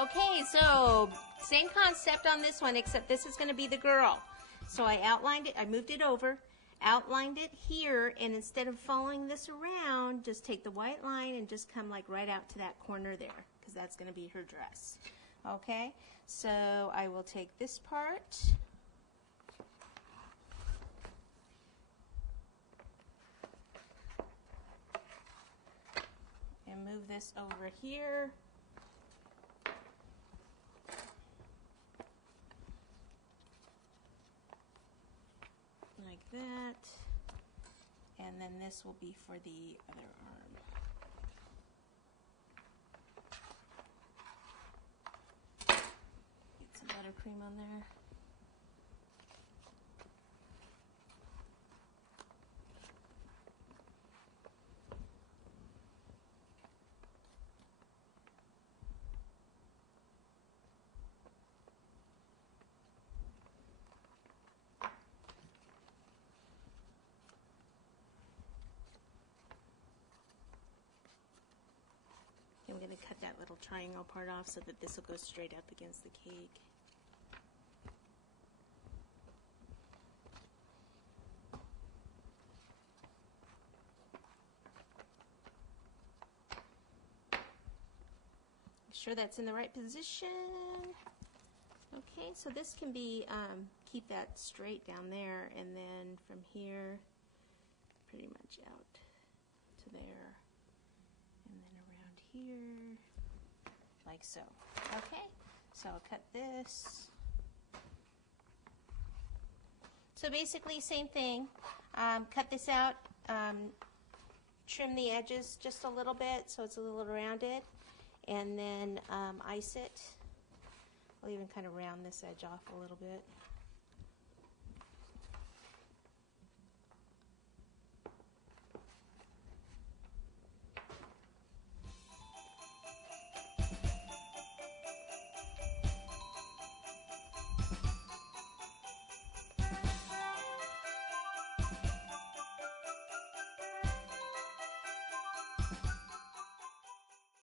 Okay, so same concept on this one, except this is going to be the girl. So I outlined it, I moved it over, outlined it here, and instead of following this around, just take the white line and just come like right out to that corner there, because that's going to be her dress. Okay, so I will take this part. And move this over here. Like that. And then this will be for the other arm. Get some buttercream on there. I'm going to cut that little triangle part off so that this will go straight up against the cake. Make sure that's in the right position. Okay, so this can be, keep that straight down there, and then from here, pretty much out to there. Here, like so. Okay, so I'll cut this. So basically same thing. Cut this out, trim the edges just a little bit so it's a little rounded, and then ice it. I'll even kind of round this edge off a little bit.